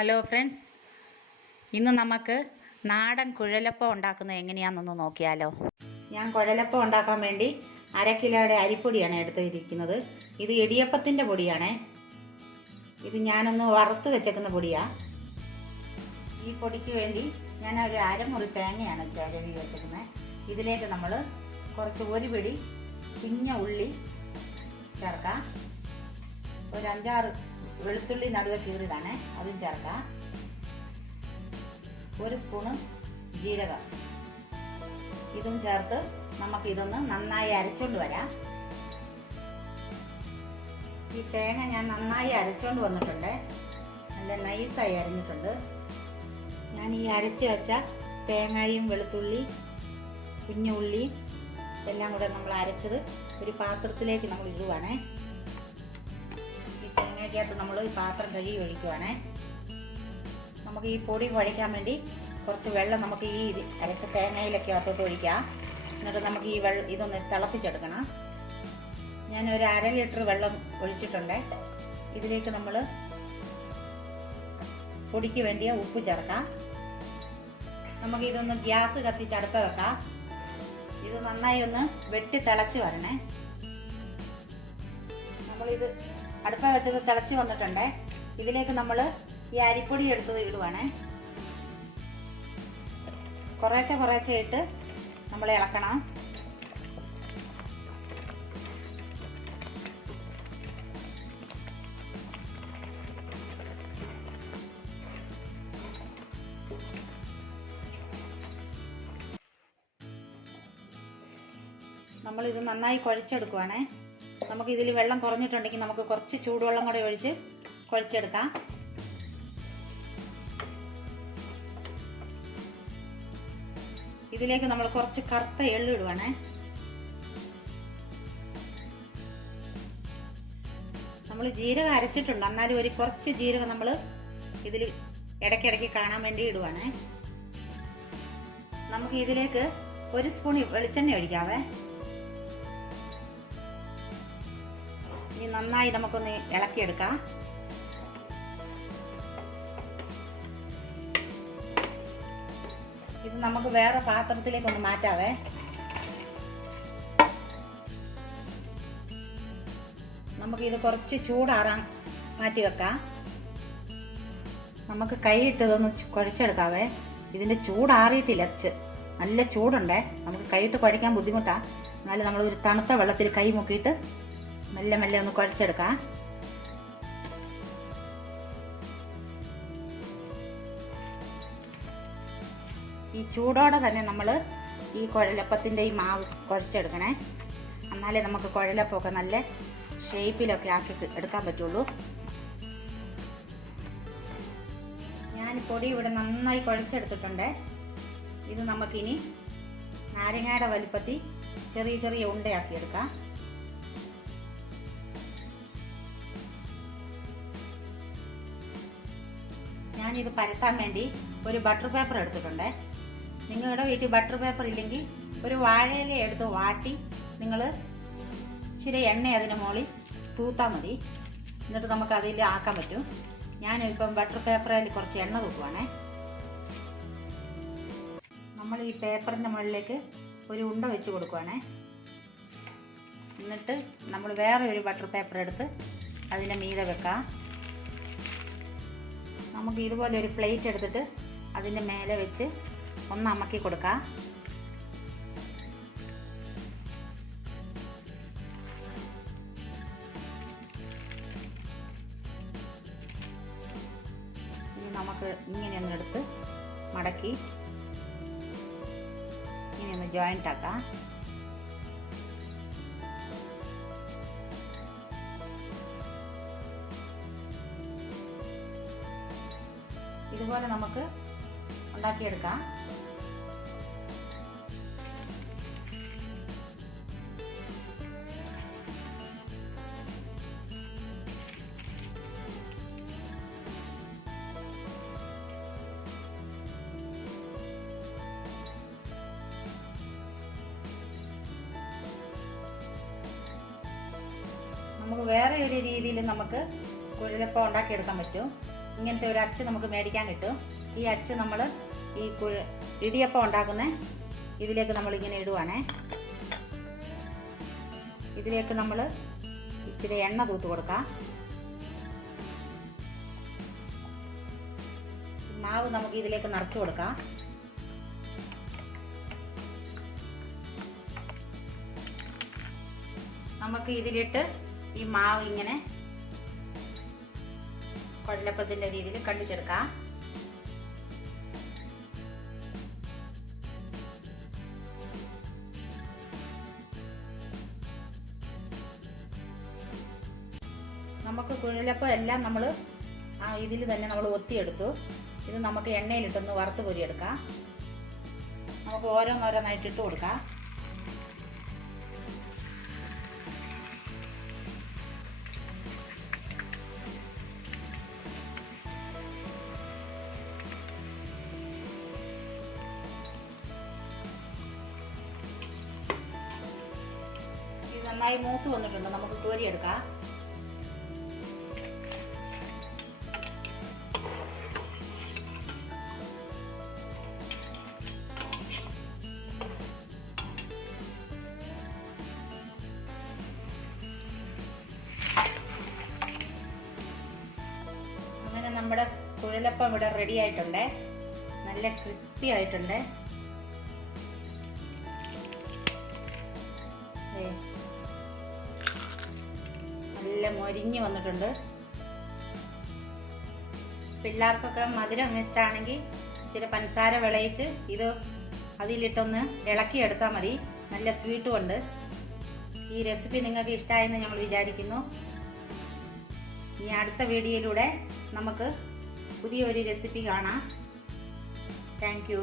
Hello friends, ഇന്ന് നമുക്ക് നാടൻ കുഴലപ്പം ഉണ്ടാക്കുന്നത് എങ്ങനെയാണെന്നൊന്ന് നോക്കിയാലോ. ഞാൻ കുഴലപ്പം ഉണ്ടാക്കാൻ വേണ്ടി 1/2 കിലോയുടെ അരിപ്പൊടിയാണ് എടുത്തിരിക്കുന്നത്. ഇത് ഇടിയപ്പത്തിൻ്റെ പൊടിയാണേ. ഇത് ഞാനൊന്ന് വറുത്ത് വെച്ചേക്കുന്ന പൊടിയാണ്. ഈ പൊടിക്ക് വേണ്ടി ഞാൻ ഒരു അരമുറി തേങ്ങയാണ് ചിരവി വെച്ചേക്കുന്നത്. ഇതിലേക്ക് നമ്മൾ കുറച്ച് 1 പിടി പിഞ്ഞ ഉള്ളി ചേർക്കാം. ഒരു 5-6 വെളുത്തുള്ളി നടുവെ കീറിയതാണ്, അതും ചേർക്കാം. 1 സ്പൂണ് ജീരകം, ഇതും ചേർത്ത് നമുക്കിതൊന്ന് നന്നായി അരച്ചുകൊണ്ട് വരാം. ഈ തേങ്ങ ഞാൻ നന്നായി അരച്ചുകൊണ്ട് വന്നിട്ടുണ്ട്, നല്ല നൈസായി അരിഞ്ഞിട്ടുണ്ട്. ഞാൻ ഈ അരച്ച് വെച്ച തേങ്ങയും വെളുത്തുള്ളി കുഞ്ഞുള്ളി എല്ലാം കൂടെ നമ്മൾ അരച്ചത് ഒരു പാത്രത്തിലേക്ക് നമ്മൾ ഇടുവാണേ. തേങ്ങയ്ക്കകത്ത് നമ്മൾ ഈ പാത്രം കഴുകി ഒഴിക്കുവാണേ. നമുക്ക് ഈ പൊടി കുഴയ്ക്കാൻ വേണ്ടി കുറച്ച് വെള്ളം നമുക്ക് ഈ അരച്ച തേങ്ങയിലൊക്കെ അകത്തോട്ട് ഒഴിക്കാം. എന്നിട്ട് നമുക്ക് ഈ ഇതൊന്ന് തിളപ്പിച്ചെടുക്കണം. ഞാൻ ഒരു 1/2 ലിറ്റർ വെള്ളം ഒഴിച്ചിട്ടുണ്ട്. ഇതിലേക്ക് നമ്മൾ പൊടിക്ക് വേണ്ടിയ ഉപ്പ് ചേർക്കാം. നമുക്ക് ഇതൊന്ന് ഗ്യാസ് കത്തിച്ച് അടുപ്പ വെക്കാം. ഇത് നന്നായി ഒന്ന് വെട്ടി തിളച്ച് വരണേ. നമ്മളിത് അടുപ്പ വെച്ചത് തിളച്ച് വന്നിട്ടുണ്ട്. ഇതിലേക്ക് നമ്മൾ ഈ അരിപ്പൊടി എടുത്ത് ഇടുവാണേ. കുറേശ്ശെ ഇട്ട് നമ്മൾ ഇളക്കണം. നമ്മളിത് നന്നായി കുഴച്ചെടുക്കുവാണേ. നമുക്ക് ഇതിൽ വെള്ളം കുറഞ്ഞിട്ടുണ്ടെങ്കിൽ നമുക്ക് കുറച്ച് ചൂടുവെള്ളം കൂടെ ഒഴിച്ച് കുഴച്ചെടുക്കാം. ഇതിലേക്ക് നമ്മൾ കുറച്ച് കറുത്ത എള്ള് ഇടുവാണേ. നമ്മൾ ജീരകം അരച്ചിട്ടുണ്ട്, എന്നാലും ഒരു കുറച്ച് ജീരകം നമ്മൾ ഇതിൽ ഇടയ്ക്കിടയ്ക്ക് കാണാൻ വേണ്ടി ഇടുവാണേ. നമുക്ക് ഇതിലേക്ക് 1 സ്പൂൺ വെളിച്ചെണ്ണ ഒഴിക്കാവേ. ഇനി നന്നായി നമുക്കൊന്ന് ഇളക്കിയെടുക്കാം. ഇത് നമുക്ക് വേറെ പാത്രത്തിലേക്കൊന്ന് മാറ്റാവേ. നമുക്കിത് കുറച്ച് ചൂടാറാൻ മാറ്റി വെക്കാം. നമുക്ക് കൈയിട്ടതൊന്ന് കുഴച്ചെടുക്കാവേ. ഇതിൻ്റെ ചൂടാറിയിട്ടില്ല, നല്ല ചൂടുണ്ടേ. നമുക്ക് കൈയിട്ട് കുഴയ്ക്കാൻ ബുദ്ധിമുട്ടാണ്. എന്നാലും നമ്മൾ ഒരു തണുത്ത വെള്ളത്തിൽ കൈ മുക്കിയിട്ട് മെല്ലെ മെല്ലെ ഒന്ന് കുഴച്ചെടുക്കാം. ഈ ചൂടോടെ തന്നെ നമ്മൾ ഈ കുഴലപ്പത്തിൻ്റെ ഈ മാവ് കുഴച്ചെടുക്കണേ. എന്നാലേ നമുക്ക് കുഴലപ്പമൊക്കെ നല്ല ഷേപ്പിലൊക്കെ ആക്കി എടുക്കാൻ പറ്റുള്ളൂ. ഞാൻ പൊടി ഇവിടെ നന്നായി കുഴച്ചെടുത്തിട്ടുണ്ട്. ഇത് നമുക്കിനി നാരങ്ങയുടെ വലുപ്പത്തിൽ ചെറിയ ചെറിയ ഉണ്ടയാക്കി എടുക്കാം. ഞാനിത് പരത്താൻ വേണ്ടി ഒരു ബട്ടർ പേപ്പർ എടുത്തിട്ടുണ്ട്. നിങ്ങളുടെ വീട്ടിൽ ബട്ടർ പേപ്പർ ഇല്ലെങ്കിൽ ഒരു വാഴയില എടുത്ത് വാട്ടി നിങ്ങൾ ഇച്ചിരി എണ്ണ അതിന് മുകളിൽ തൂത്താൽ മതി. എന്നിട്ട് നമുക്ക് അതിൽ ആക്കാൻ പറ്റും. ഞാനിപ്പം ബട്ടർ പേപ്പറിൽ കുറച്ച് എണ്ണ തൂക്കുവാണേ. നമ്മൾ ഈ പേപ്പറിൻ്റെ മുകളിലേക്ക് ഒരു ഉണ്ട വെച്ച് കൊടുക്കുവാണേ. എന്നിട്ട് നമ്മൾ വേറെ ഒരു ബട്ടർ പേപ്പർ എടുത്ത് അതിൻ്റെ മീതെ വെക്കാം. നമുക്ക് ഇതുപോലെ ഒരു പ്ലേറ്റ് എടുത്തിട്ട് അതിൻ്റെ മേലെ വെച്ച് ഒന്ന് അമക്കി കൊടുക്കാം. ഇനി നമുക്ക് ഇങ്ങനെയൊന്ന് എടുത്ത് മടക്കി ഇങ്ങനെയൊന്ന് ജോയിൻ്റ് ആക്കാം. ഇതുപോലെ നമുക്ക് ഉണ്ടാക്കിയെടുക്കാം. നമുക്ക് വേറെ ഒരു രീതിയിൽ നമുക്ക് കുഴലപ്പം ഉണ്ടാക്കിയെടുക്കാൻ പറ്റും. ഇങ്ങനത്തെ ഒരു അച്ച് നമുക്ക് മേടിക്കാൻ കിട്ടും. ഈ അച്ച് നമ്മൾ ഈ ഇടിയപ്പം ഉണ്ടാക്കുന്ന ഇതിലേക്ക് നമ്മൾ ഇങ്ങനെ ഇടുവാണേ. ഇതിലേക്ക് നമ്മൾ ഇച്ചിരി എണ്ണ തൂത്ത് കൊടുക്കാം. മാവ് നമുക്ക് ഇതിലേക്ക് നിറച്ച് കൊടുക്കാം. നമുക്ക് ഇതിലിട്ട് ഈ മാവ് ഇങ്ങനെ കുഴലപ്പത്തിൻ്റെ രീതിയിൽ കണ്ടിച്ചെടുക്കാം. നമുക്ക് കുഴലപ്പം എല്ലാം നമ്മൾ ഇതിൽ തന്നെ നമ്മൾ ഒത്തിയെടുത്തു. ഇത് നമുക്ക് എണ്ണയിലിട്ടൊന്ന് വറുത്ത് കോരിയെടുക്കാം. നമുക്ക് ഓരോന്നോരോന്നായിട്ട് ഇട്ട് കൊടുക്കാം. ഇത് നന്നായി മൂത്ത് വന്നിട്ടുണ്ട്. നമുക്ക് കോരിയെടുക്കാം. അങ്ങനെ നമ്മുടെ കുഴലപ്പം ഇവിടെ റെഡി ആയിട്ടുണ്ട്. നല്ല ക്രിസ്പി ആയിട്ടുണ്ട്. നല്ല മൊരിഞ്ഞ് വന്നിട്ടുണ്ട്. പിള്ളേർക്കൊക്കെ മധുരം ഇഷ്ടമാണെങ്കിൽ ഇച്ചിരി പഞ്ചസാര വിളയിച്ച് ഇത് അതിലിട്ടൊന്ന് ഇളക്കിയെടുത്താൽ മതി. നല്ല സ്വീറ്റും ഉണ്ട്. ഈ റെസിപ്പി നിങ്ങൾക്ക് ഇഷ്ടമായെന്ന് ഞങ്ങൾ വിചാരിക്കുന്നു. ഇനി അടുത്ത വീഡിയോയിലൂടെ നമുക്ക് പുതിയൊരു റെസിപ്പി കാണാം. Thank you.